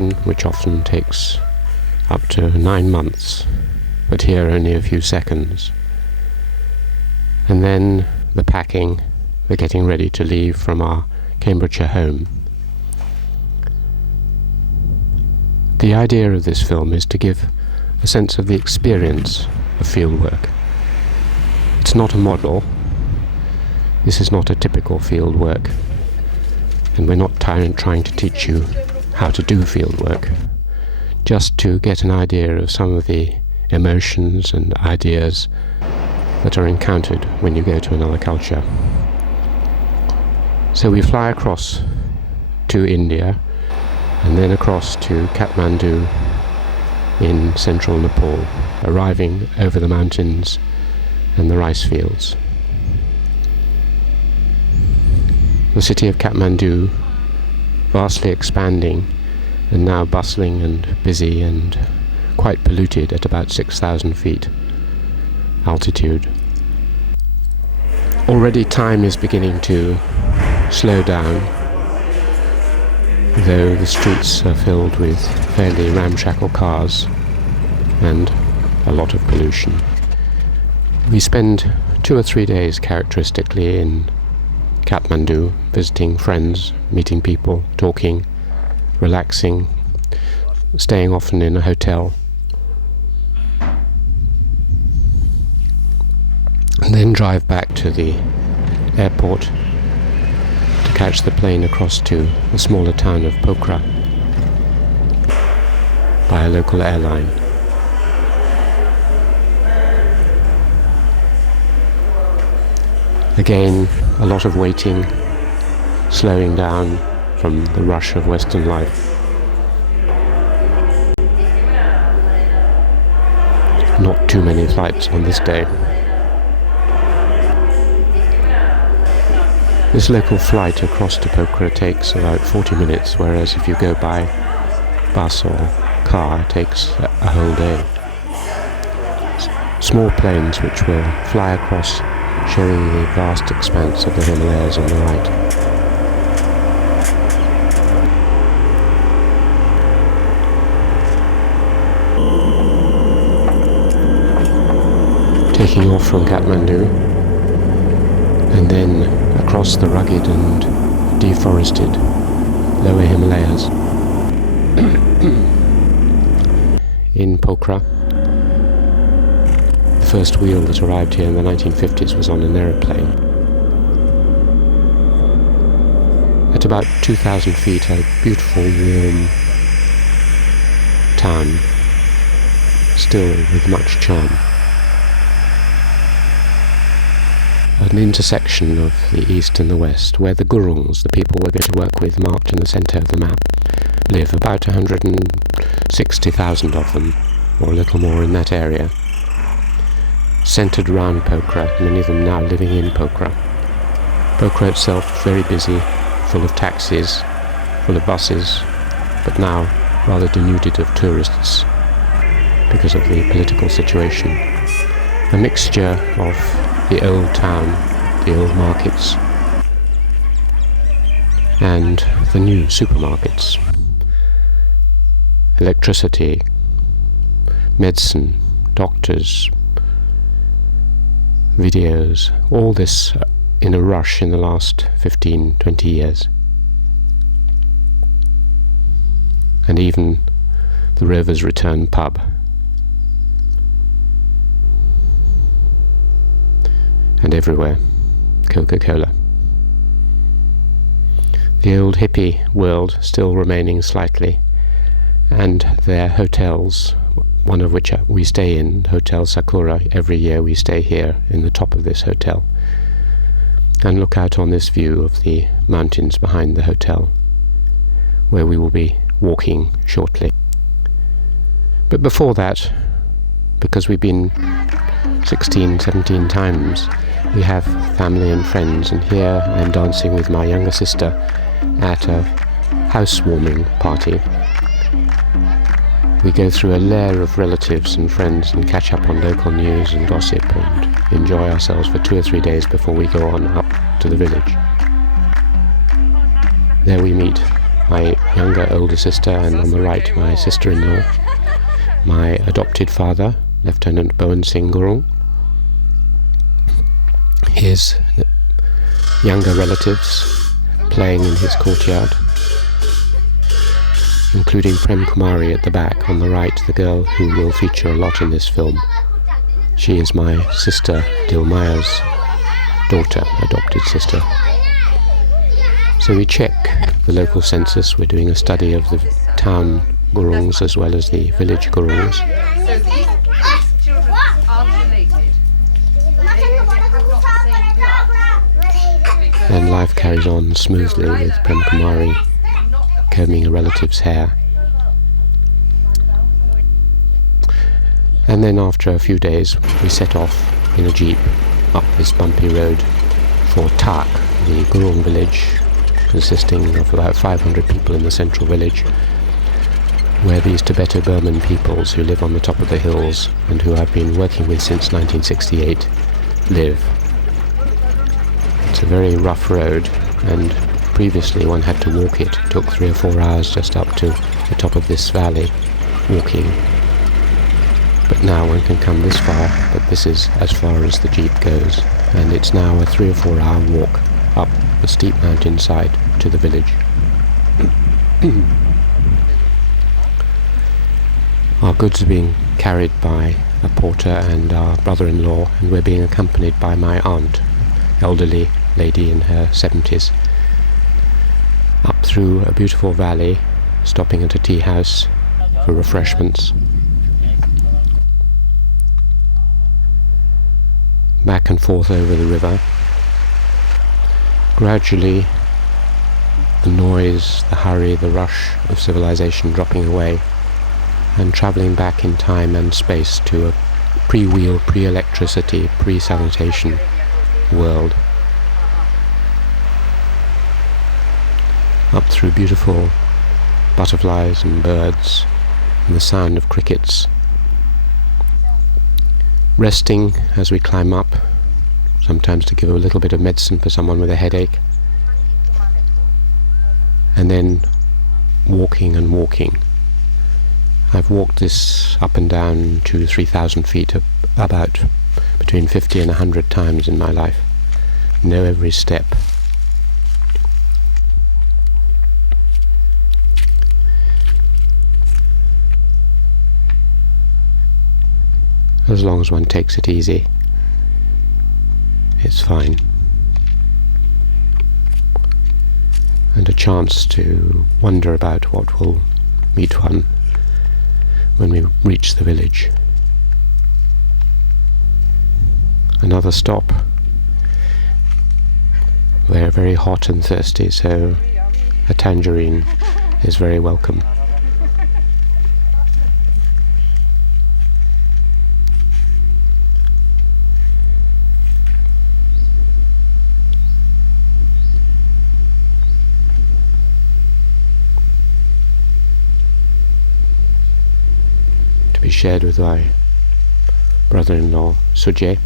preparation, which often takes up to 9 months, but here only a few seconds. And then the packing, the getting ready to leave from our Cambridgeshire home. The idea of this film is to give a sense of the experience of fieldwork. It's not a model. This is not a typical fieldwork. And we're not trying to teach you how to do fieldwork. Just to get an idea of some of the emotions and ideas that are encountered when you go to another culture. So we fly across to India and then across to Kathmandu in central Nepal, arriving over the mountains and the rice fields. The city of Kathmandu, vastly expanding and now bustling and busy and quite polluted at about 6,000 feet altitude. Already time is beginning to slow down, though the streets are filled with fairly ramshackle cars and a lot of pollution. We spend 2 or 3 days characteristically in Kathmandu, visiting friends, meeting people, talking, relaxing, staying often in a hotel. And then drive back to the airport to catch the plane across to the smaller town of POKHARA by a local airline. Again, a lot of waiting, slowing down from the rush of Western life. Not too many flights on this day. This local flight across to POKHARA takes about 40 minutes, whereas if you go by bus or car, it takes a whole day. Small planes which will fly across, showing the vast expanse of the Himalayas on the right. Taking off from Kathmandu, and then across the rugged and deforested lower Himalayas. In POKHARA, the first wheel that arrived here in the 1950s was on an aeroplane. At about 2,000 feet, a beautiful warm town, still with much charm. An intersection of the east and the west, where the Gurungs, the people we're going to work with, marked in the centre of the map, live. About 160,000 of them, or a little more in that area, centred around POKHARA, many of them now living in POKHARA. POKHARA itself very busy, full of taxis, full of buses, but now rather denuded of tourists because of the political situation. A mixture of the old town, the old markets, and the new supermarkets. Electricity, medicine, doctors, videos, all this in a rush in the last 15, 20 years. And even the Rover's Return pub. And everywhere, Coca-Cola. The old hippie world still remaining slightly, and their hotels, one of which we stay in, Hotel Sakura. Every year we stay here in the top of this hotel and look out on this view of the mountains behind the hotel, where we will be walking shortly. But before that, because we've been 16, 17 times, we have family and friends, and here I am dancing with my younger sister at a housewarming party. We go through a layer of relatives and friends and catch up on local news and gossip and enjoy ourselves for 2 or 3 days before we go on up to the village. There we meet my older sister, and on the right my sister-in-law, my adopted father, Lieutenant Bowen Singh Gurung, his younger relatives playing in his courtyard, including Prem Kumari at the back on the right, the girl who will feature a lot in this film. She is my sister Dilmaya's daughter, adopted sister. So we check the local census. We're doing a study of the town Gurungs as well as the village Gurungs. So these children aren't related. And life carries on smoothly with Prem Kumari combing a relative's hair. And then after a few days we set off in a jeep up this bumpy road for Thak, the Gurung village, consisting of about 500 people in the central village, where these Tibeto-Burman peoples who live on the top of the hills and who I've been working with since 1968 live. It's a very rough road, and previously one had to walk it. It took 3 or 4 hours just up to the top of this valley walking. But now one can come this far, but this is as far as the jeep goes, and it's now a 3 or 4 hour walk up the steep mountainside to the village. Our goods are being carried by a porter and our brother-in-law, and we're being accompanied by my aunt, elderly lady in her 70s, up through a beautiful valley, stopping at a tea house for refreshments. Back and forth over the river. Gradually, the noise, the hurry, the rush of civilization dropping away, and travelling back in time and space to a pre-wheel, pre-electricity, pre-sanitation world. Up through beautiful butterflies and birds and the sound of crickets. Resting as we climb up, sometimes to give a little bit of medicine for someone with a headache, and then walking and walking. I've walked this up and down to 3,000 feet about between 50 and 100 times in my life. Know every step. As long as one takes it easy, it's fine. And a chance to wonder about what will meet one when we reach the village. Another stop. We're very hot and thirsty, so a tangerine is very welcome. To be shared with my brother-in-law Sujay,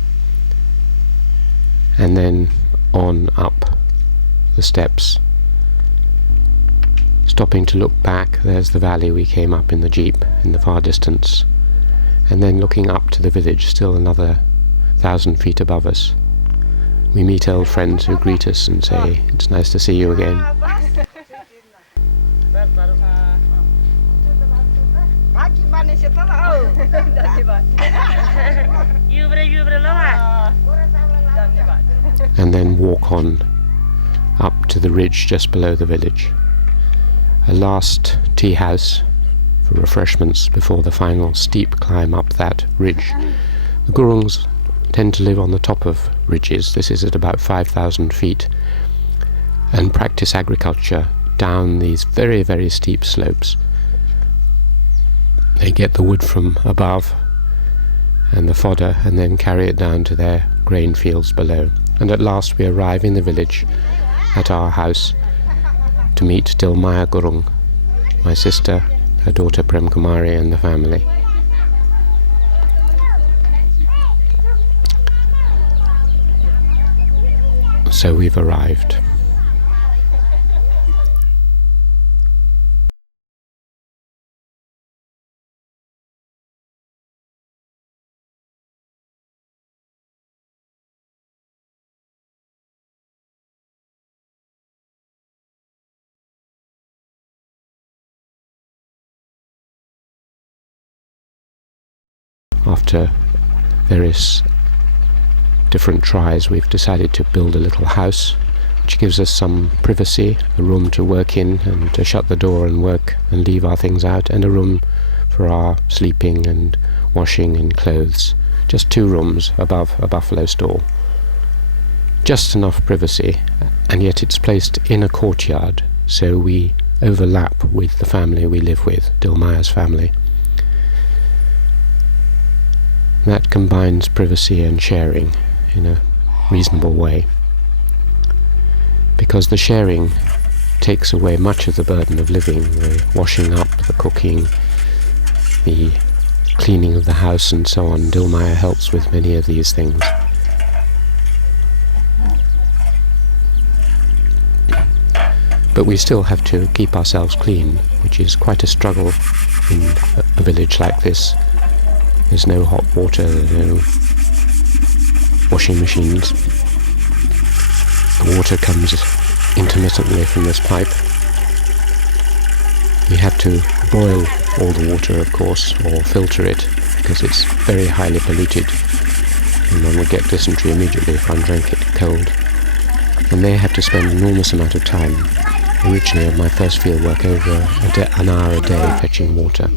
and then on up the steps, stopping to look back. There's the valley we came up in the jeep in the far distance, and then looking up to the village, still another 1,000 feet above us. We meet old friends who greet us and say, "It's nice to see you again." And then walk on up to the ridge just below the village. A last tea house for refreshments before the final steep climb up that ridge. The Gurungs tend to live on the top of ridges. This is at about 5,000 feet, and practice agriculture down these very, very steep slopes. They get the wood from above and the fodder and then carry it down to their grain fields below. And at last we arrive in the village at our house to meet Dilmaya Gurung, my sister, her daughter Prem Kumari, and the family. So we've arrived. after various different tries, we've decided to build a little house which gives us some privacy, a room to work in and to shut the door and work and leave our things out, and a room for our sleeping and washing and clothes. Just 2 rooms above a buffalo stall. Just enough privacy, and yet it's placed in a courtyard, so we overlap with the family we live with, Dilmaya's family. That combines privacy and sharing in a reasonable way, because the sharing takes away much of the burden of living, the washing up, the cooking, the cleaning of the house and so on. Dilmaya helps with many of these things. But we still have to keep ourselves clean, which is quite a struggle in a village like this. There's no hot water, no washing machines. The water comes intermittently from this pipe. We have to boil all the water, of course, or filter it, because it's very highly polluted, and one would get dysentery immediately if one drank it cold. And they have to spend an enormous amount of time, originally on my first fieldwork, over an hour a day fetching water.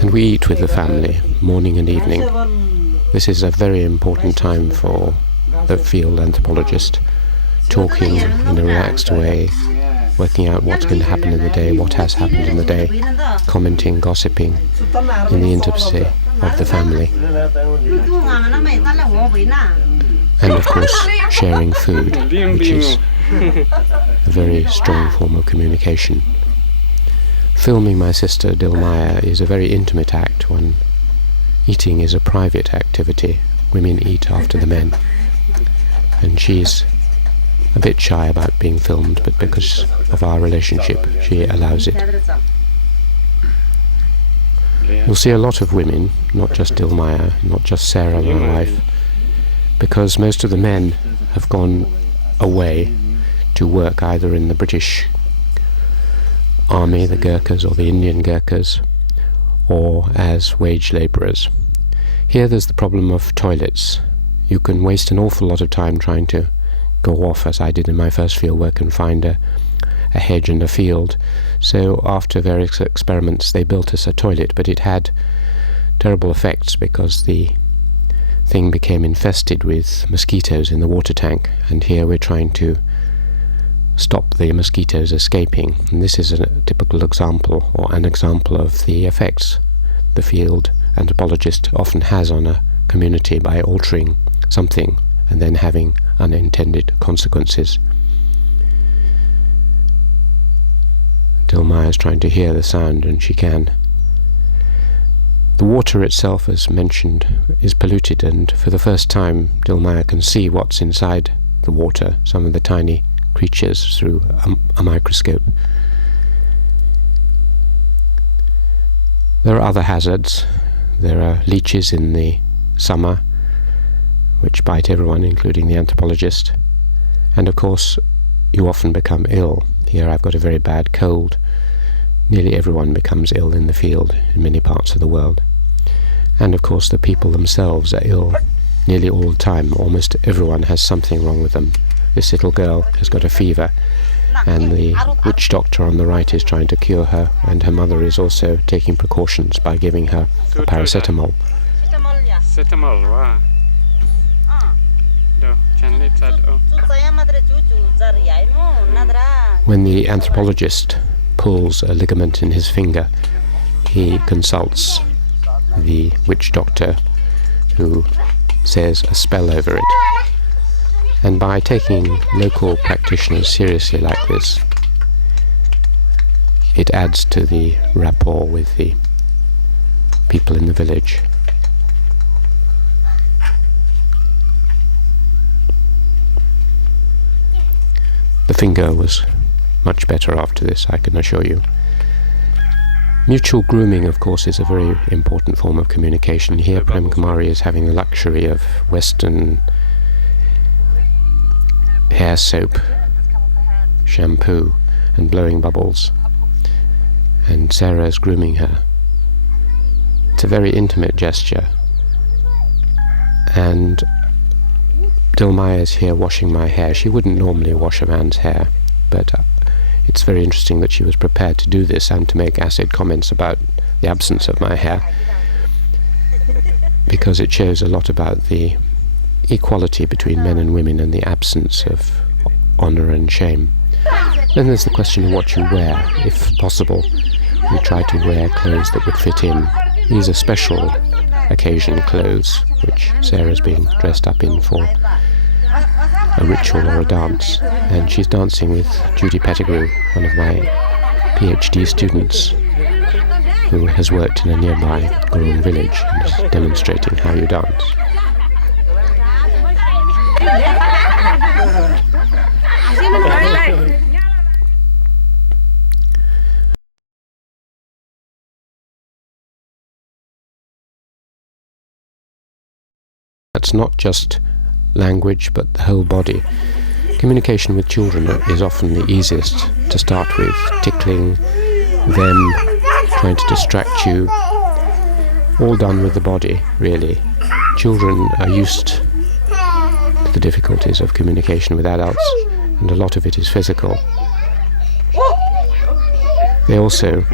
And we eat with the family, morning and evening. This is a very important time for the field anthropologist, talking in a relaxed way, working out what's going to happen in the day, what has happened in the day, commenting, gossiping in the intimacy of the family. And of course, sharing food, which is a very strong form of communication. Filming my sister Dilmaya is a very intimate act. Eating is a private activity. Women eat after the men. And she's a bit shy about being filmed, but because of our relationship, she allows it. You'll see a lot of women, not just Dilmaya, not just Sarah, my wife, because most of the men have gone away to work either in the British Army, the Gurkhas, or the Indian Gurkhas, or as wage labourers. Here there's the problem of toilets. You can waste an awful lot of time trying to go off, as I did in my first fieldwork, and find a hedge and a field. So after various experiments they built us a toilet, but it had terrible effects because the thing became infested with mosquitoes in the water tank, and here we're trying to stop the mosquitoes escaping. And this is a typical example, or an example of the effects the field anthropologist often has on a community by altering something and then having unintended consequences. Dilmaya is trying to hear the sound, and she can. The water itself, as mentioned, is polluted, and for the first time Dilmaya can see what's inside the water, some of the tiny creatures, through a microscope. There are other hazards. There are leeches in the summer which bite everyone, including the anthropologist, and of course you often become ill. Here I've got a very bad cold. Nearly everyone becomes ill in the field in many parts of the world, and of course the people themselves are ill nearly all the time. Almost everyone has something wrong with them. This little girl has got a fever, and the witch doctor on the right is trying to cure her, and her mother is also taking precautions by giving her a paracetamol. When the anthropologist pulls a ligament in his finger, he consults the witch doctor, who says a spell over it. And by taking local practitioners seriously like this, it adds to the rapport with the people in the village. The finger was much better after this, I can assure you. Mutual grooming, of course, is a very important form of communication. Here Prem Kumari is having the luxury of Western hair soap, shampoo, and blowing bubbles, and Sarah is grooming her. It's a very intimate gesture. And Dilmaya's here washing my hair. She wouldn't normally wash a man's hair, but it's very interesting that she was prepared to do this and to make acid comments about the absence of my hair, because it shows a lot about the equality between men and women and the absence of honour and shame. Then there's the question of what you wear. If possible, we try to wear clothes that would fit in. These are special occasion clothes, which Sarah's being dressed up in for a ritual or a dance. And she's dancing with Judy Pettigrew, one of my PhD students, who has worked in a nearby Gurung village and is demonstrating how you dance. That's not just language, but the whole body. Communication with children is often the easiest to start with, tickling them, trying to distract you, all done with the body, really. Children are used to the difficulties of communication with adults, and a lot of it is physical. They also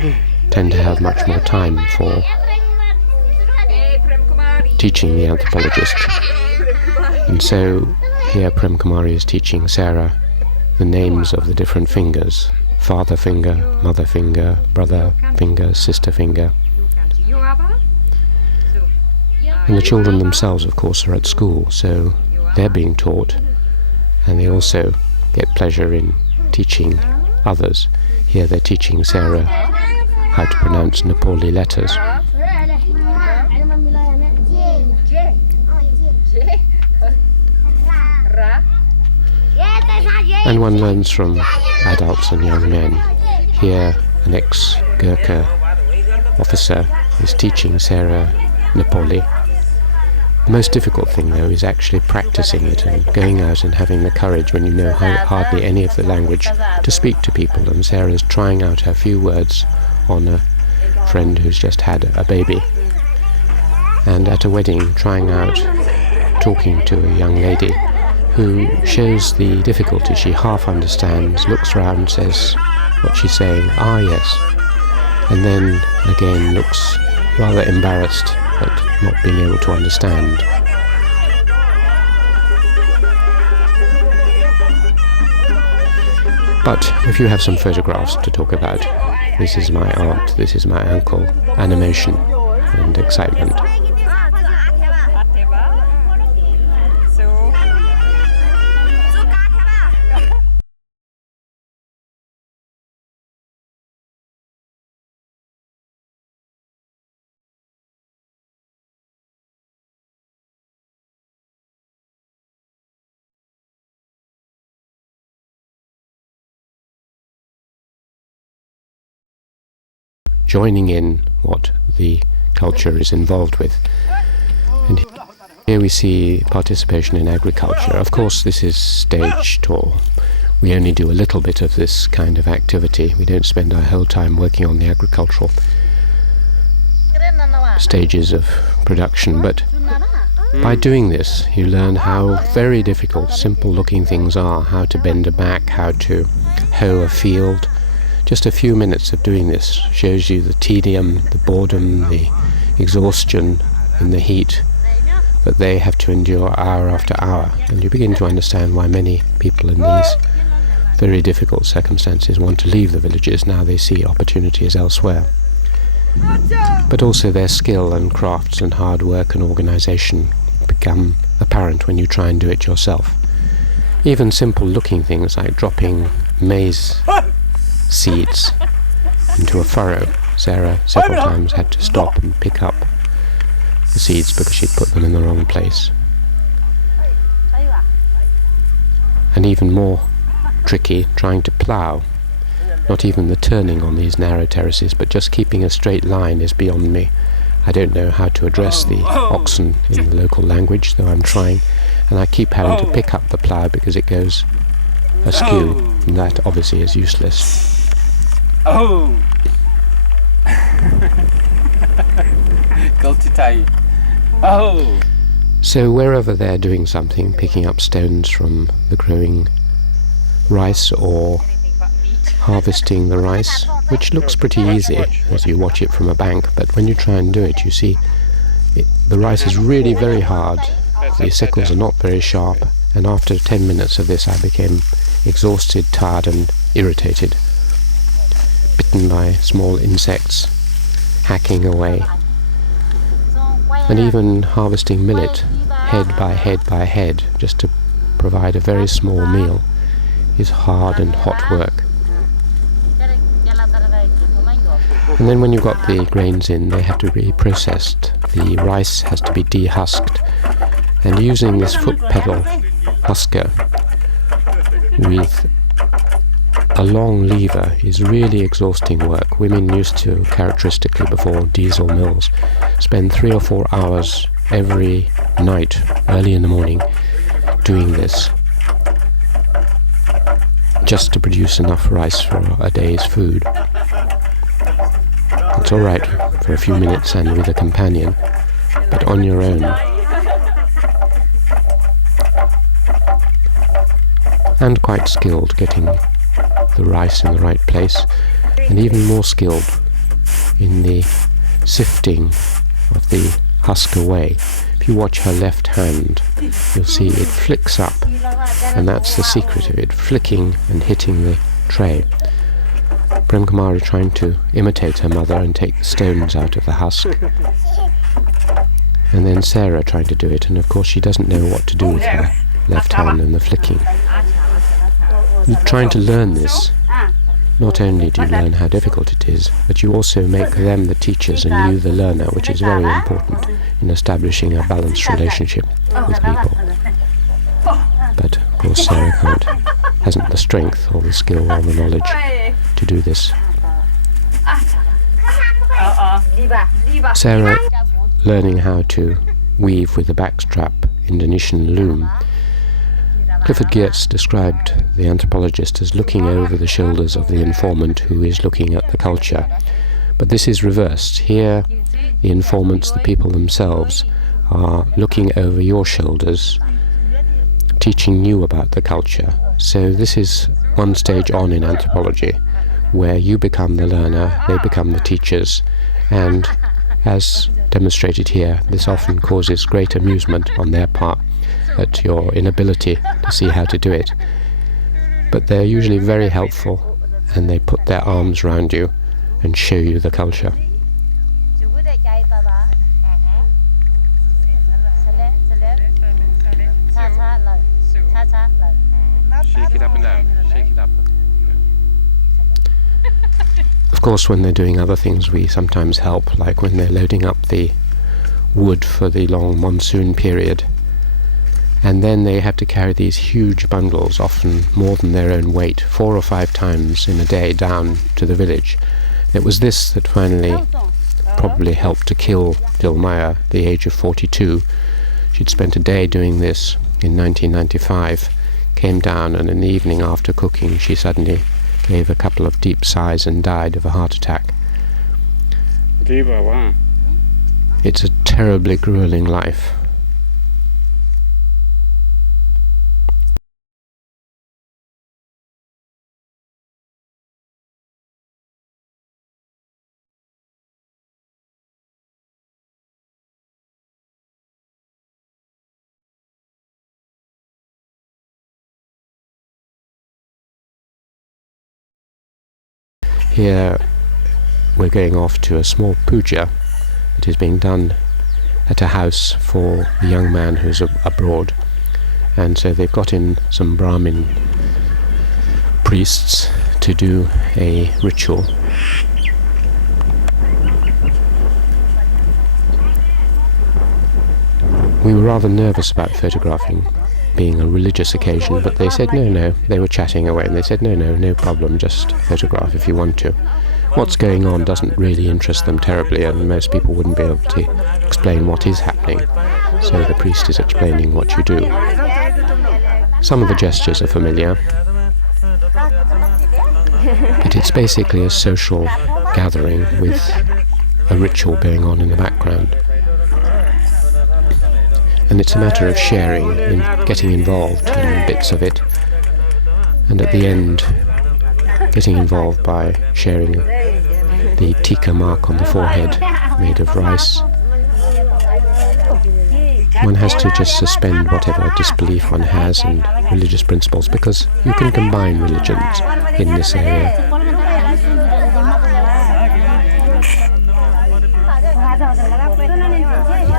tend to have much more time for teaching the anthropologist. And so here Prem Kumari is teaching Sarah the names of the different fingers: father finger, mother finger, brother finger, sister finger. And the children themselves, of course, are at school, so they're being taught, and they also get pleasure in teaching others. Here they're teaching Sarah how to pronounce Nepali letters. And one learns from adults and young men. Here, an ex-Gurkha officer is teaching Sarah Nepali. The most difficult thing, though, is actually practicing it and going out and having the courage, when you know hardly any of the language, to speak to people. And Sarah's trying out her few words on a friend who's just had a baby. And at a wedding, trying out talking to a young lady who shows the difficulty. She half understands, looks round, says what she's saying, "Ah, yes," and then again looks rather embarrassed at not being able to understand. But if you have some photographs to talk about, this is my aunt, this is my uncle, animation and excitement. Joining in what the culture is involved with. And here we see participation in agriculture. Of course, this is staged, or we only do a little bit of this kind of activity. We don't spend our whole time working on the agricultural stages of production, but by doing this you learn how very difficult simple looking things are, how to bend a back, how to hoe a field. Just a few minutes of doing this shows you the tedium, the boredom, the exhaustion in the heat that they have to endure hour after hour, and you begin to understand why many people in these very difficult circumstances want to leave the villages. Now they see opportunities elsewhere. But also their skill and crafts and hard work and organisation become apparent when you try and do it yourself. Even simple looking things like dropping maize seeds into a furrow. Sarah several times had to stop and pick up the seeds because she'd put them in the wrong place. And even more tricky, trying to plough. Not even the turning on these narrow terraces, but just keeping a straight line is beyond me. I don't know how to address the oxen in the local language, though I'm trying, and I keep having to pick up the plough because it goes askew, and that obviously is useless. go to Thai. Oh! So wherever they're doing something, picking up stones from the growing rice or harvesting the rice, which looks pretty easy as you watch it from a bank, but when you try and do it, you see the rice is really very hard, the sickles are not very sharp, and after 10 minutes of this I became exhausted, tired and irritated, bitten by small insects, hacking away. And even harvesting millet, head by head by head, just to provide a very small meal, is hard and hot work. And then when you've got the grains in, they have to be processed. The rice has to be dehusked. And using this foot pedal husker with a long lever is really exhausting work. Women used to, characteristically before diesel mills, spend 3 or 4 hours every night, early in the morning, doing this, just to produce enough rice for a day's food. It's all right for a few minutes and with a companion, but on your own. And quite skilled getting the rice in the right place, and even more skilled in the sifting of the husk away. If you watch her left hand, you'll see it flicks up, and that's the secret of it, flicking and hitting the tray. Prem Kumari trying to imitate her mother and take the stones out of the husk, and then Sarah trying to do it, and of course she doesn't know what to do with her left hand and the flicking. Trying to learn this, not only do you learn how difficult it is, but you also make them the teachers and you the learner, which is very important in establishing a balanced relationship with people. But of course Sarah hasn't the strength or the skill or the knowledge to do this. Sarah learning how to weave with the backstrap Indonesian loom. Clifford Geertz described the anthropologist as looking over the shoulders of the informant who is looking at the culture. But this is reversed. Here, the informants, the people themselves, are looking over your shoulders, teaching you about the culture. So this is one stage on in anthropology, where you become the learner, they become the teachers, and as demonstrated here, this often causes great amusement on their part at your inability to see how to do it. But they're usually very helpful, and they put their arms around you and show you the culture. Shake it up and down. Shake it up. Of course, when they're doing other things, we sometimes help, like when they're loading up the wood for the long monsoon period. And then they have to carry these huge bundles, often more than their own weight, 4 or 5 times in a day down to the village. It was this that finally probably helped to kill Dilmaya at the age of 42. She'd spent a day doing this in 1995, came down, and in the evening after cooking she suddenly gave a couple of deep sighs and died of a heart attack. It's a terribly grueling life. Here we're going off to a small puja that is being done at a house for a young man who's abroad, and so they've got in some Brahmin priests to do a ritual. We were rather nervous about photographing, being a religious occasion, but they said no, they were chatting away, and they said no problem, just photograph if you want to. What's going on doesn't really interest them terribly, and most people wouldn't be able to explain what is happening, so the priest is explaining what you do. Some of the gestures are familiar, but it's basically a social gathering with a ritual going on in the background. And it's a matter of sharing, in getting involved in bits of it, and at the end getting involved by sharing the tika mark on the forehead made of rice. One has to just suspend whatever disbelief one has and religious principles, because you can combine religions in this area.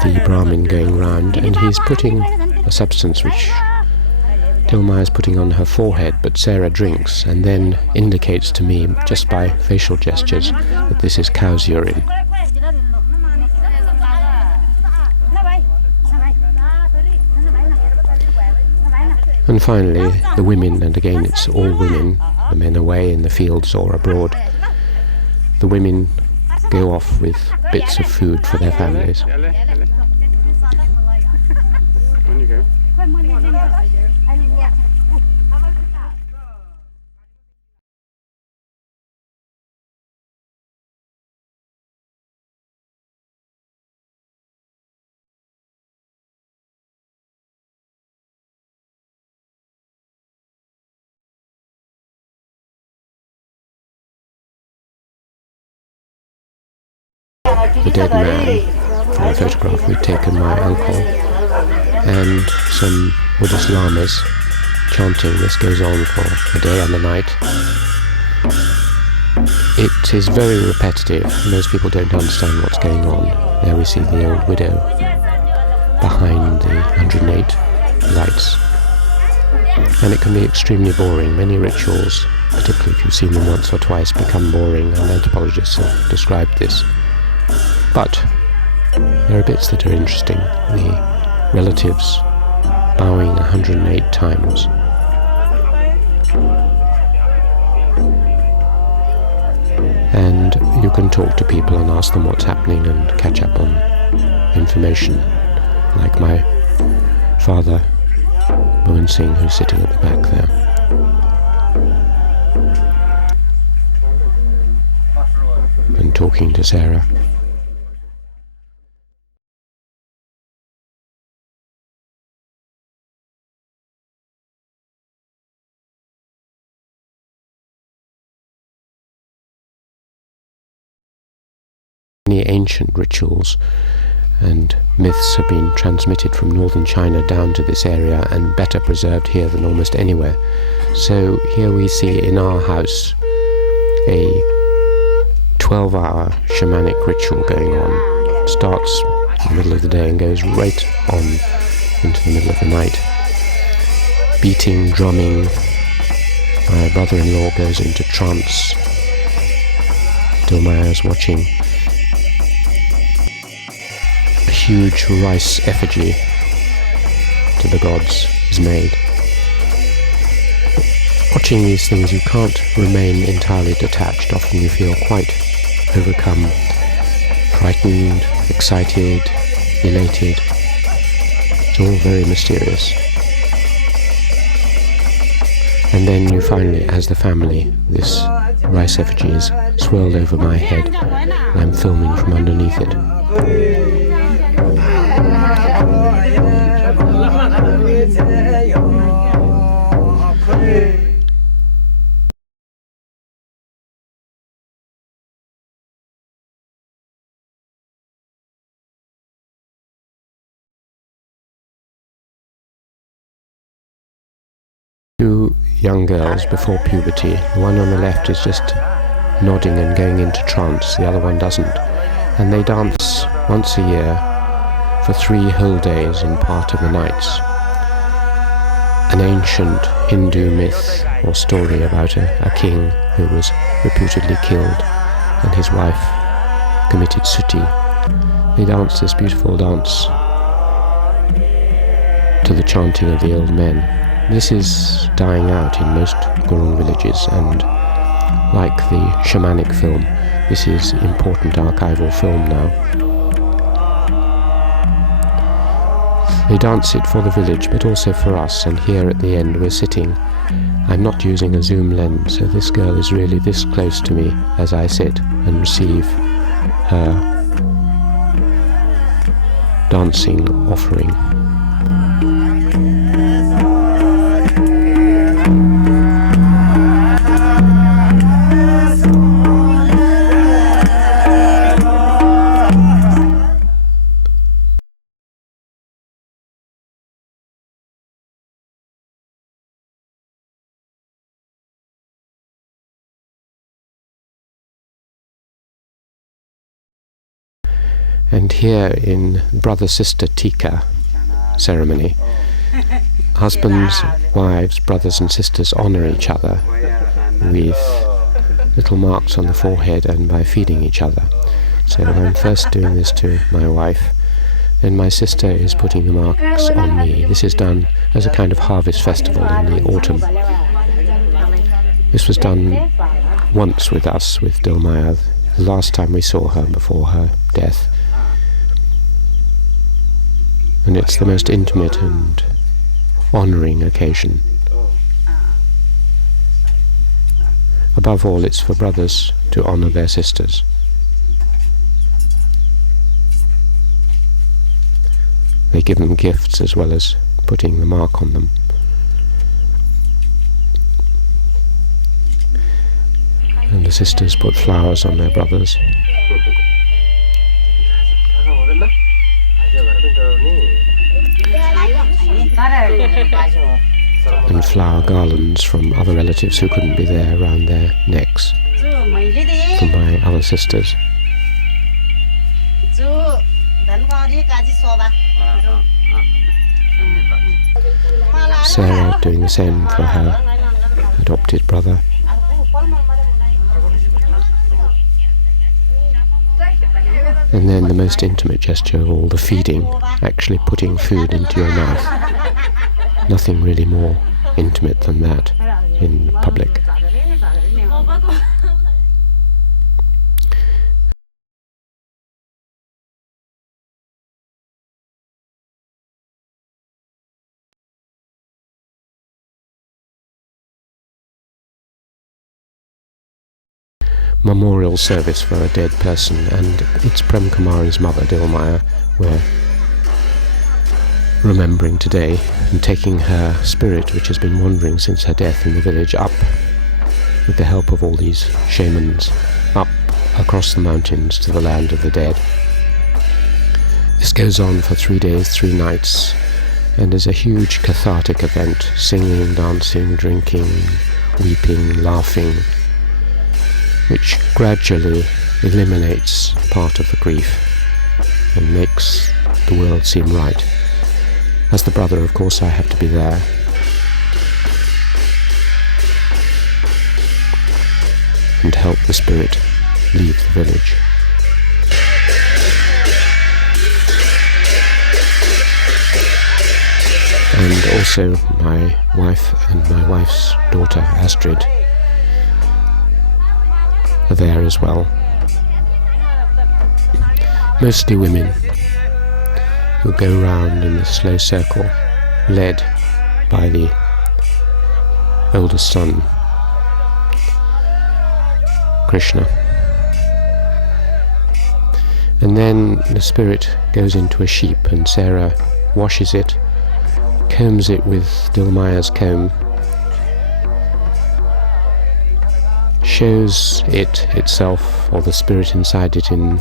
The Brahmin going round, and he's putting a substance which Dilmaya is putting on her forehead, but Sarah drinks and then indicates to me, just by facial gestures, that this is cow's urine. And finally, the women, and again it's all women, the men away in the fields or abroad, the women go off with bits of food for their families. On you go. The dead man, from a photograph we'd taken my uncle, and some Buddhist lamas chanting. This goes on for a day and a night. It is very repetitive. Most people don't understand what's going on. There we see the old widow behind the 108 lights. And it can be extremely boring. Many rituals, particularly if you've seen them once or twice, become boring, and anthropologists have described this. But there are bits that are interesting. The relatives bowing 108 times. And you can talk to people and ask them what's happening and catch up on information. Like my father, Mohan Singh, who's sitting at the back there. And talking to Sarah. Many ancient rituals and myths have been transmitted from northern China down to this area, and better preserved here than almost anywhere. So here we see in our house a 12-hour shamanic ritual going on. It starts in the middle of the day and goes right on into the middle of the night. Beating, drumming. My brother-in-law goes into trance. Dilmaya is watching. A huge rice effigy to the gods is made. Watching these things, you can't remain entirely detached. Often you feel quite overcome, frightened, excited, elated. It's all very mysterious. And then you finally, as the family, this rice effigy is swirled over my head, and I'm filming from underneath it. Two young girls before puberty. The one on the left is just nodding and going into trance, the other one doesn't. And they dance once a year for 3 whole days in part of the nights. An ancient Hindu myth or story about a king who was reputedly killed and his wife committed suti. They dance this beautiful dance to the chanting of the old men. This is dying out in most Gurung villages, and like the shamanic film, this is important archival film now. They dance it for the village, but also for us, and here at the end we're sitting. I'm not using a zoom lens, so this girl is really this close to me as I sit and receive her dancing offering. And here in brother-sister tika ceremony, husbands, wives, brothers and sisters honor each other with little marks on the forehead and by feeding each other. So I'm first doing this to my wife, then my sister is putting the marks on me. This is done as a kind of harvest festival in the autumn. This was done once with us, with Dilmaya, the last time we saw her before her death. And it's the most intimate and honouring occasion. Above all, it's for brothers to honour their sisters. They give them gifts as well as putting the mark on them. And the sisters put flowers on their brothers. And flower garlands from other relatives who couldn't be there around their necks, from my other sisters. Sarah doing the same for her adopted brother. And then the most intimate gesture of all, the feeding, actually putting food into your mouth. Nothing really more intimate than that in public. Memorial service for a dead person, and it's Prem Kumari's mother, Dilmaya, we're remembering today, and taking her spirit, which has been wandering since her death in the village, up with the help of all these shamans, up across the mountains to the land of the dead. This goes on for 3 days, 3 nights, and is a huge cathartic event, singing, dancing, drinking, weeping, laughing, which gradually eliminates part of the grief and makes the world seem right. As the brother, of course, I have to be there. And help the spirit leave the village. And also my wife and my wife's daughter, Astrid, are there as well. Mostly women who go round in a slow circle, led by the oldest son, Krishna. And then the spirit goes into a sheep, and Sarah washes it, combs it with Dilmaya's comb, shows it itself, or the spirit inside it, in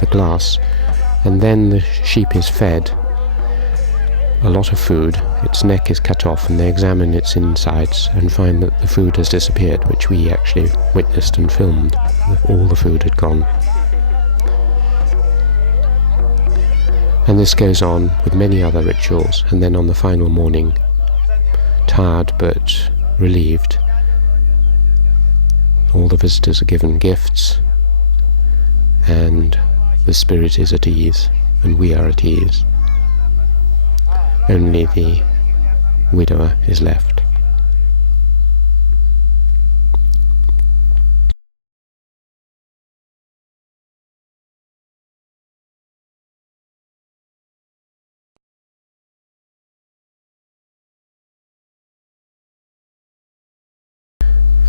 the glass, and then the sheep is fed a lot of food, its neck is cut off, and they examine its insides and find that the food has disappeared, which we actually witnessed and filmed. All the food had gone. And this goes on with many other rituals, and then on the final morning, tired but relieved, all the visitors are given gifts, and the spirit is at ease, and we are at ease. Only the widower is left.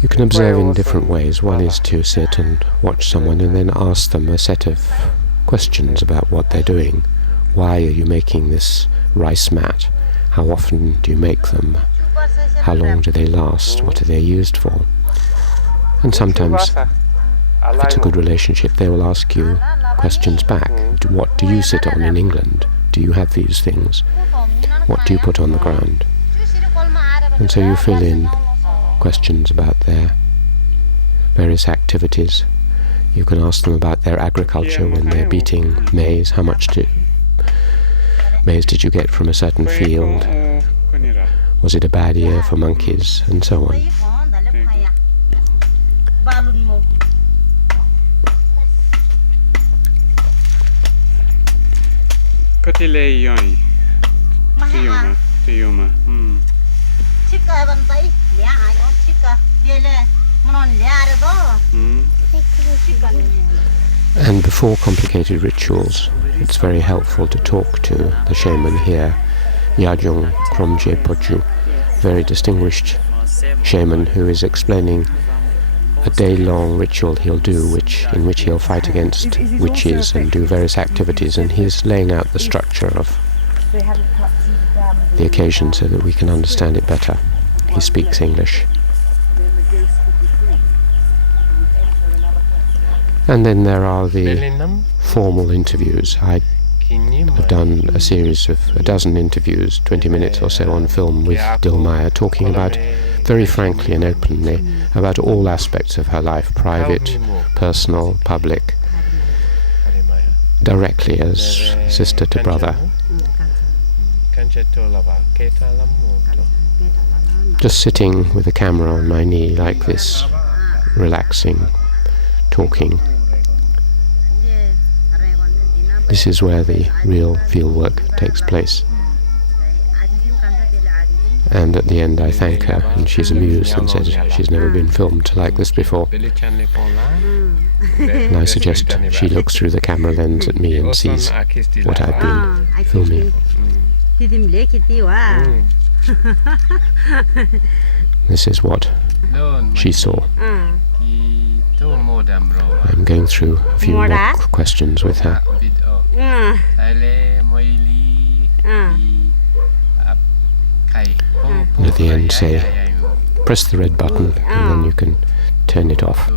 You can observe in different ways. One is to sit and watch someone and then ask them a set of questions about what they're doing. Why are you making this rice mat? How often do you make them? How long do they last? What are they used for? And sometimes, if it's a good relationship, they will ask you questions back. What do you sit on in England? Do you have these things? What do you put on the ground? And so you fill in questions about their various activities. You can ask them about their agriculture when they're beating maize. How much maize did you get from a certain field? Was it a bad year for monkeys? And so on. And before complicated rituals, it's very helpful to talk to the shaman here, Yajong Kromje Pochu, very distinguished shaman who is explaining a day-long ritual he'll do, in which he'll fight against witches and do various activities, and he's laying out the structure of the occasion so that we can understand it better. He speaks English. And then there are the formal interviews. I have done a series of a dozen interviews, 20 minutes or so on film with Dilmaya, talking about, very frankly and openly, about all aspects of her life, private, personal, public, directly as sister to brother. Just sitting with a camera on my knee like this, relaxing, talking. This is where the real fieldwork takes place. And at the end I thank her, and she's amused and says she's never been filmed like this before. And I suggest she looks through the camera lens at me and sees what I've been filming. This is what she saw. I'm going through a few more questions with her. And at the end say, press the red button and then you can turn it off.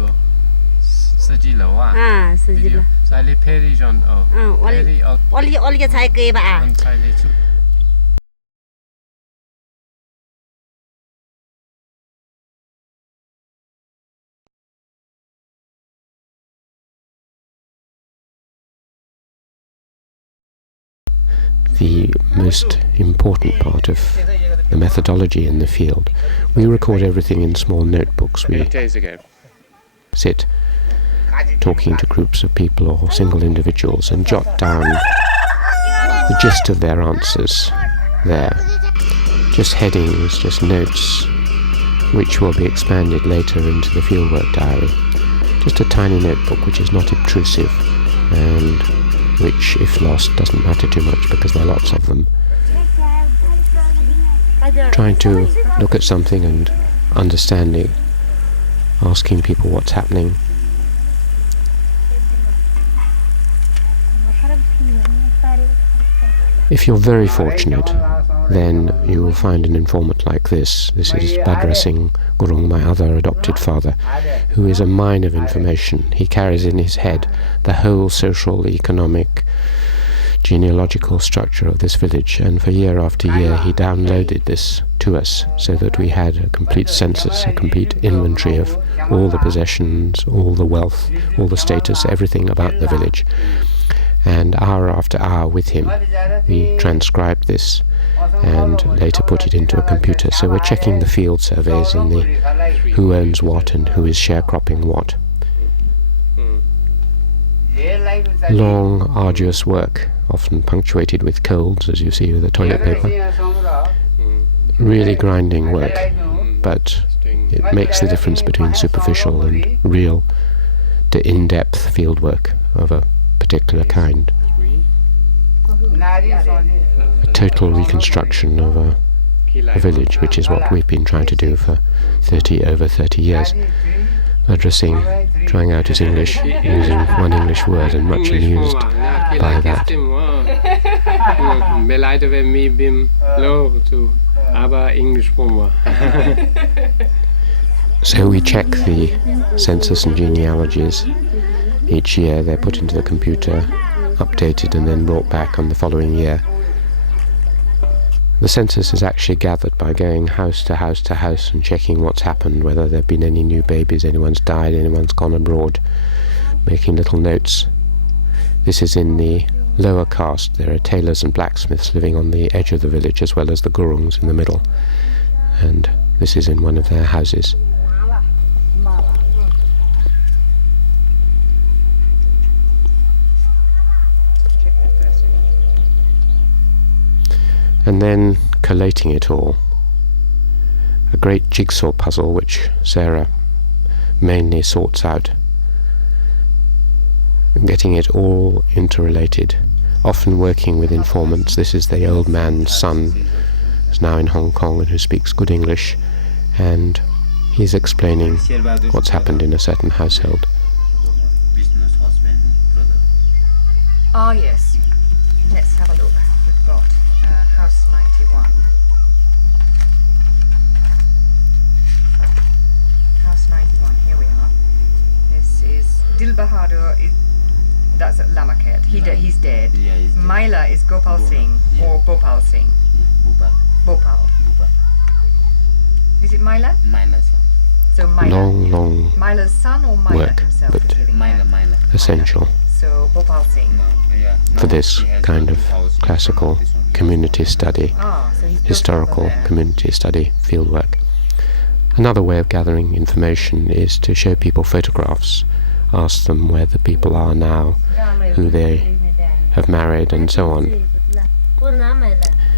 The most important part of the methodology in the field. We record everything in small notebooks. We sit talking to groups of people or single individuals and jot down the gist of their answers there. Just headings, just notes, which will be expanded later into the fieldwork diary. Just a tiny notebook which is not obtrusive and which, if lost, doesn't matter too much because there are lots of them. Trying to look at something and understanding, asking people what's happening. If you're very fortunate, then you will find an informant like this. This is Bhadra Singh Gurung, my other adopted father, who is a mine of information. He carries in his head the whole social, economic, genealogical structure of this village, and for year after year he downloaded this to us so that we had a complete census, a complete inventory of all the possessions, all the wealth, all the status, everything about the village. And hour after hour with him we transcribed this and later put it into a computer. So we're checking the field surveys and the who owns what and who is sharecropping what. Long, arduous work, often punctuated with colds, as you see with the toilet paper. Really grinding work, but it makes the difference between superficial and real, in-depth field work of a particular kind. A total reconstruction of a village, which is what we've been trying to do for over 30 years. Bhadra Singh trying out his English, using one English word and much amused by that. So we check the census and genealogies. Each year they're put into the computer, updated and then brought back on the following year. The census is actually gathered by going house to house to house and checking what's happened, whether there have been any new babies, anyone's died, anyone's gone abroad, making little notes. This is in the lower caste. There are tailors and blacksmiths living on the edge of the village, as well as the Gurungs in the middle. And this is in one of their houses. And then collating it all. A great jigsaw puzzle which Sarah mainly sorts out, getting it all interrelated, often working with informants. This is the old man's son, who's now in Hong Kong and who speaks good English, and he's explaining what's happened in a certain household. Ah, yes. Let's have a look. We've got house 91. House 91, here we are. This is Dil Bahadur, that's at Lamaket. He's dead. Yeah, he's dead. Maila is Gopal Singh, Yeah. or Bhopal Singh. Bhopal. Is it Maila? So Maila. Long Maila's son or Maila work, himself but is living there? essential So Bhopal Singh. for this kind of classical community study, Ah, so he's built historical over there. community study, fieldwork. Another way of gathering information is to show people photographs, ask them where the people are now, who they have married, and so on.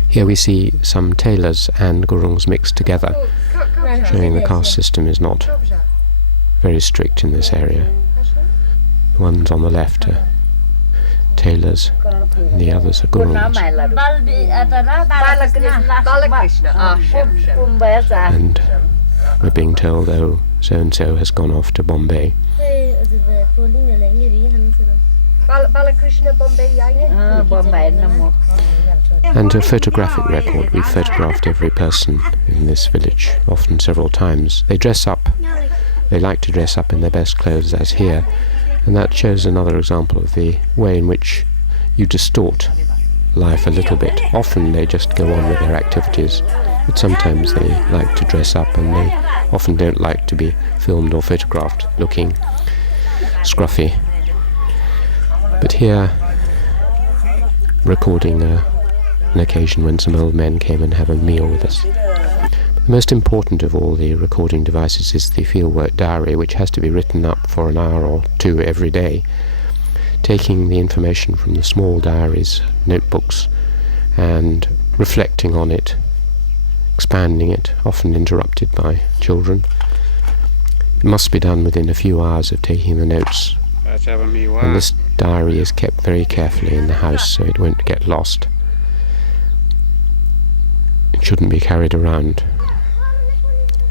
Here we see some tailors and Gurungs mixed together, showing the caste system is not very strict in this area. The ones on the left are tailors, and the others are Gurungs. Balakrishna ashram. And we're being told, oh, so-and-so has gone off to Bombay. Balakrishna Bombay. And a photographic record. We've photographed every person in this village, often several times. They dress up. They like to dress up in their best clothes, as here. And that shows another example of the way in which you distort life a little bit. Often they just go on with their activities, but sometimes they like to dress up, and they often don't like to be filmed or photographed looking scruffy. But here, recording an occasion when some old men came and have a meal with us. The most important of all the recording devices is the fieldwork diary, which has to be written up for an hour or two every day, taking the information from the small diaries, notebooks, and reflecting on it, expanding it, often interrupted by children. It must be done within a few hours of taking the notes, and this diary is kept very carefully in the house so it won't get lost. It shouldn't be carried around,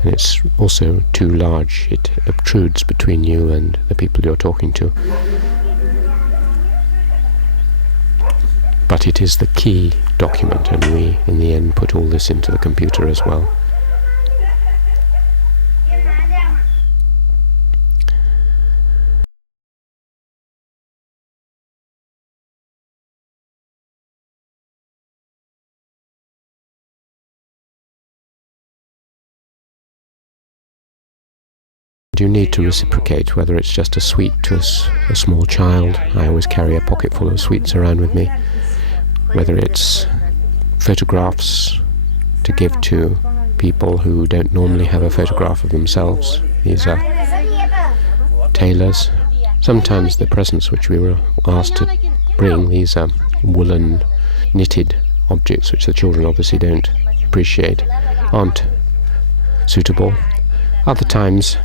and it's also too large. It obtrudes between you and the people you're talking to. But it is the key document, and we in the end put all this into the computer as well. You need to reciprocate, whether it's just a sweet to a small child. I always carry a pocket full of sweets around with me. Whether it's photographs to give to people who don't normally have a photograph of themselves. These are tailors. Sometimes the presents which we were asked to bring, these are woolen knitted objects which the children obviously don't appreciate, aren't suitable. Other times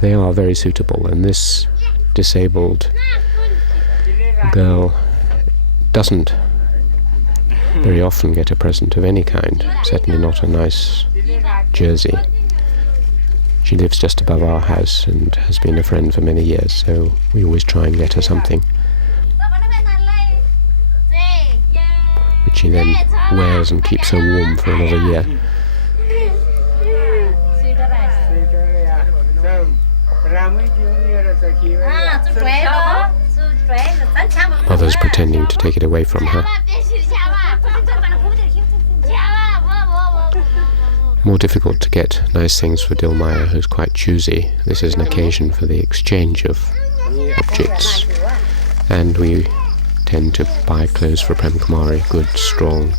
they are very suitable, and this disabled girl doesn't very often get a present of any kind, certainly not a nice jersey. She lives just above our house and has been a friend for many years, so we always try and get her something, which she then wears and keeps her warm for another year. Others pretending to take it away from her. More difficult to get nice things for Dilmaya, who's quite choosy. This is an occasion for the exchange of objects, and we tend to buy clothes for Prem Kumari, good, strong,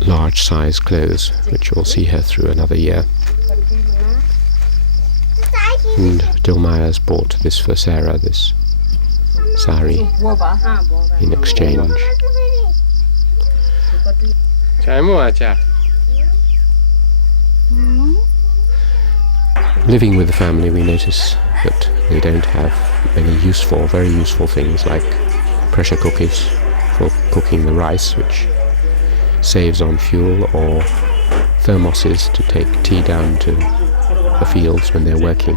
large-size clothes, which will see her through another year. And Dilmaya's bought this for Sarah, this sari, in exchange. Living with the family, we notice that they don't have many very useful things like pressure cookers for cooking the rice, which saves on fuel, or thermoses to take tea down to the fields when they're working.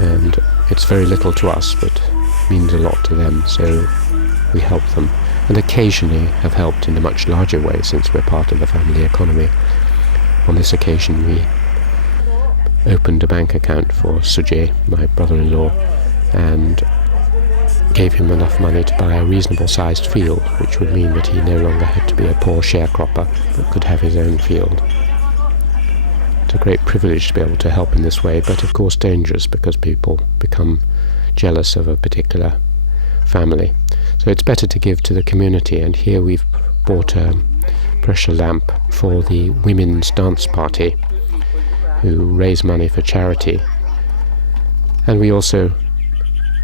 And it's very little to us, but means a lot to them, so we help them, and occasionally have helped in a much larger way since we're part of the family economy. On this occasion we opened a bank account for Sujay, my brother-in-law, and gave him enough money to buy a reasonable sized field, which would mean that he no longer had to be a poor sharecropper but could have his own field. It's a great privilege to be able to help in this way, but of course dangerous because people become jealous of a particular family. So it's better to give to the community, and here we've bought a pressure lamp for the women's dance party who raise money for charity, and we also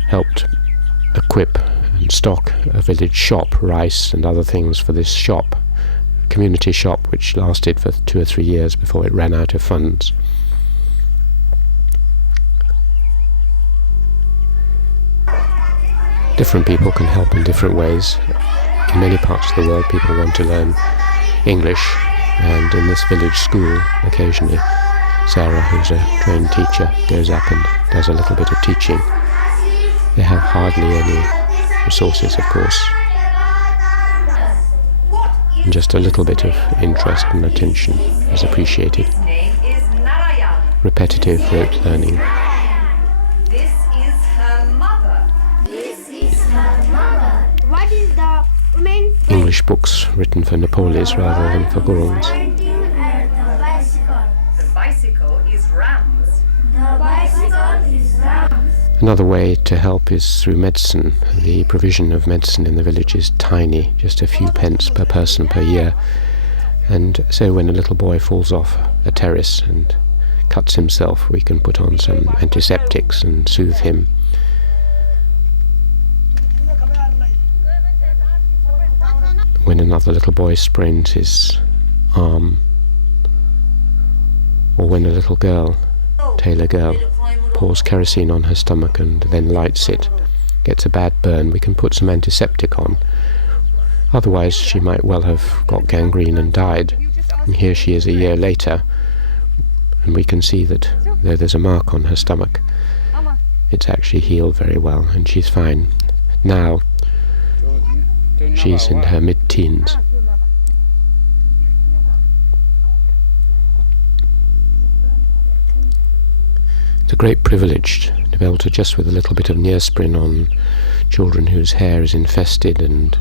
helped equip and stock a village shop, rice and other things for this shop, community shop, which lasted for 2 or 3 years before it ran out of funds. Different people can help in different ways. In many parts of the world people want to learn English, and in this village school occasionally Sarah, who's a trained teacher, goes up and does a little bit of teaching. They have hardly any resources, of course, and just a little bit of interest and attention is appreciated. Repetitive rote learning. This is her mother. This is her mother. What is the main English books written for Nepalis rather than for Gurungs. the bicycle? The bicycle is Ram's. The bicycle is Ram's. Another way to help is through medicine. The provision of medicine in the village is tiny, just a few pence per person per year, and so when a little boy falls off a terrace and cuts himself, we can put on some antiseptics and soothe him. When another little boy sprains his arm, or when a little girl, tailor girl, pours kerosene on her stomach and then lights it, gets a bad burn, we can put some antiseptic on. Otherwise she might well have got gangrene and died, and here she is a year later, and we can see that though there's a mark on her stomach, it's actually healed very well and she's fine. Now she's in her mid-teens. It's a great privilege to be able to, just with a little bit of neosporin on children whose hair is infested and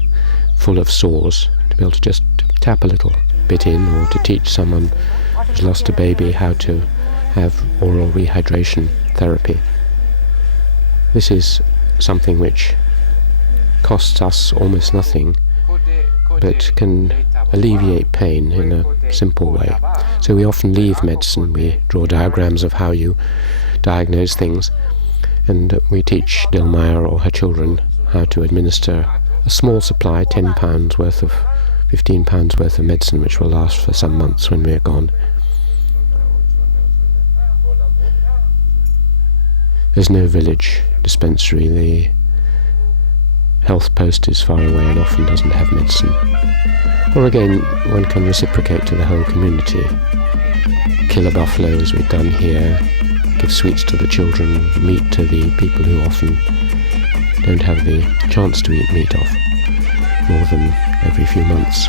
full of sores, to be able to just tap a little bit in, or to teach someone who's lost a baby how to have oral rehydration therapy. This is something which costs us almost nothing, but can alleviate pain in a simple way. So we often leave medicine, we draw diagrams of how you diagnose things, and we teach Dilmaya or her children how to administer a small supply, £10 worth of, £15 worth of medicine, which will last for some months when we're gone. There's no village dispensary. The health post is far away and often doesn't have medicine. Or again, one can reciprocate to the whole community. Kill a buffalo, as we've done here, give sweets to the children, meat to the people who often don't have the chance to eat meat off more than every few months.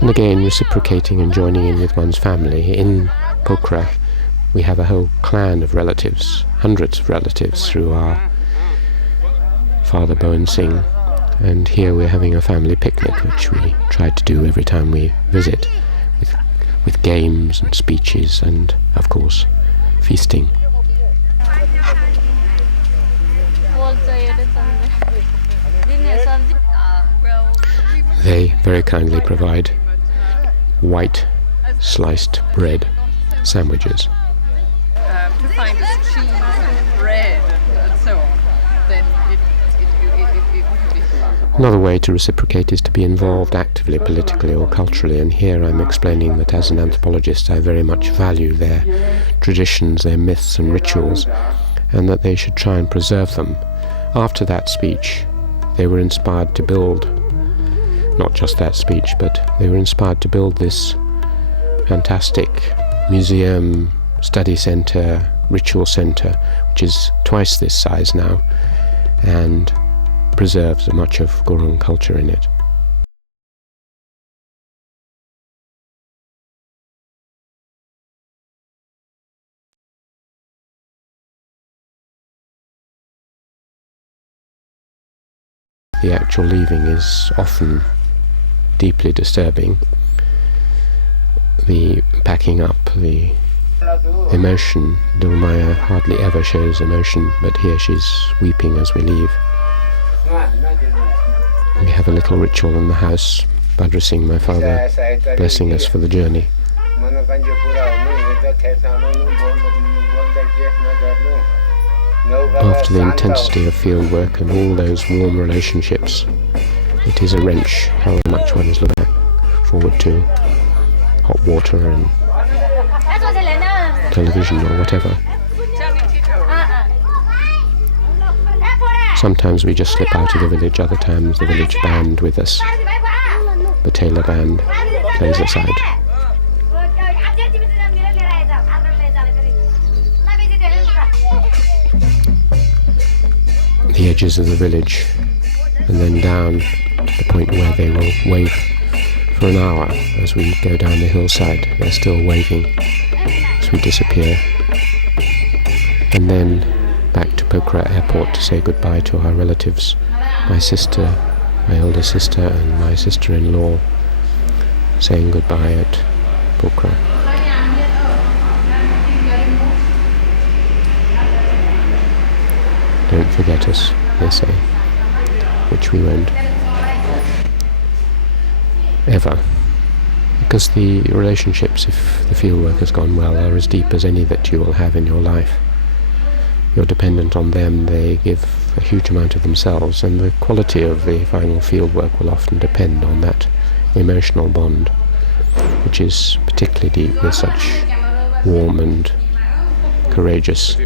And again, reciprocating and joining in with one's family. In Pokhara we have a whole clan of relatives, hundreds of relatives through our father Bowen Singh, and here we're having a family picnic, which we try to do every time we visit, with games and speeches and, of course, feasting. They very kindly provide white sliced bread sandwiches. To find us cheese and bread and so on, then it wouldn't be. Another way to reciprocate is to be involved actively, politically or culturally, and here I'm explaining that as an anthropologist I very much value their traditions, their myths and rituals, and that they should try and preserve them. After that speech, they were inspired to build, not just that speech, but they were inspired to build this fantastic museum, study centre, ritual centre, which is twice this size now, and preserves much of Gurung culture in it. The actual leaving is often deeply disturbing. The packing up, the emotion. Dilmaya hardly ever shows emotion, but here she's weeping as we leave. We have a little ritual in the house, Bhadrasingh, my father, blessing us for the journey. After the intensity of fieldwork and all those warm relationships, it is a wrench how much one is looking forward to hot water and television or whatever. Sometimes we just slip out of the village, other times the village band with us, the Taylor band, plays aside. The edges of the village, and then down to the point where they will wave for an hour as we go down the hillside. They're still waving as we disappear. And then back to Pokhara airport to say goodbye to our relatives, my sister, my older sister and my sister-in-law, saying goodbye at Pokhara. Don't forget us, they say, which we won't. Ever. Because the relationships, if the fieldwork has gone well, are as deep as any that you will have in your life. You're dependent on them, they give a huge amount of themselves, and the quality of the final fieldwork will often depend on that emotional bond, which is particularly deep with such warm and courageous,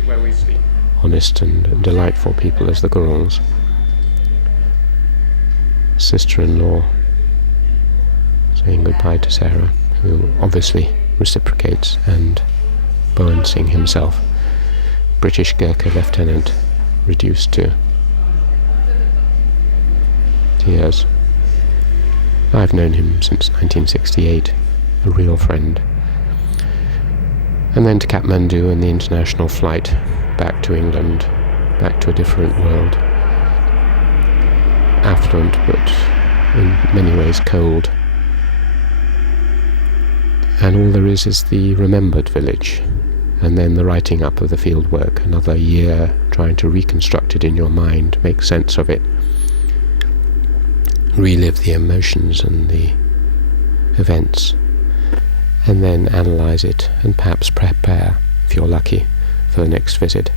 honest and delightful people as the Gurungs. Sister-in-law saying goodbye to Sarah, who obviously reciprocates, and Bowen Singh himself, British Gurkha lieutenant, reduced to tears. I've known him since 1968, a real friend. And then to Kathmandu and the international flight back to England, back to a different world. Affluent, but in many ways cold. And all there is the remembered village, and then the writing up of the fieldwork, another year trying to reconstruct it in your mind, make sense of it, relive the emotions and the events, and then analyse it and perhaps prepare, if you're lucky, for the next visit.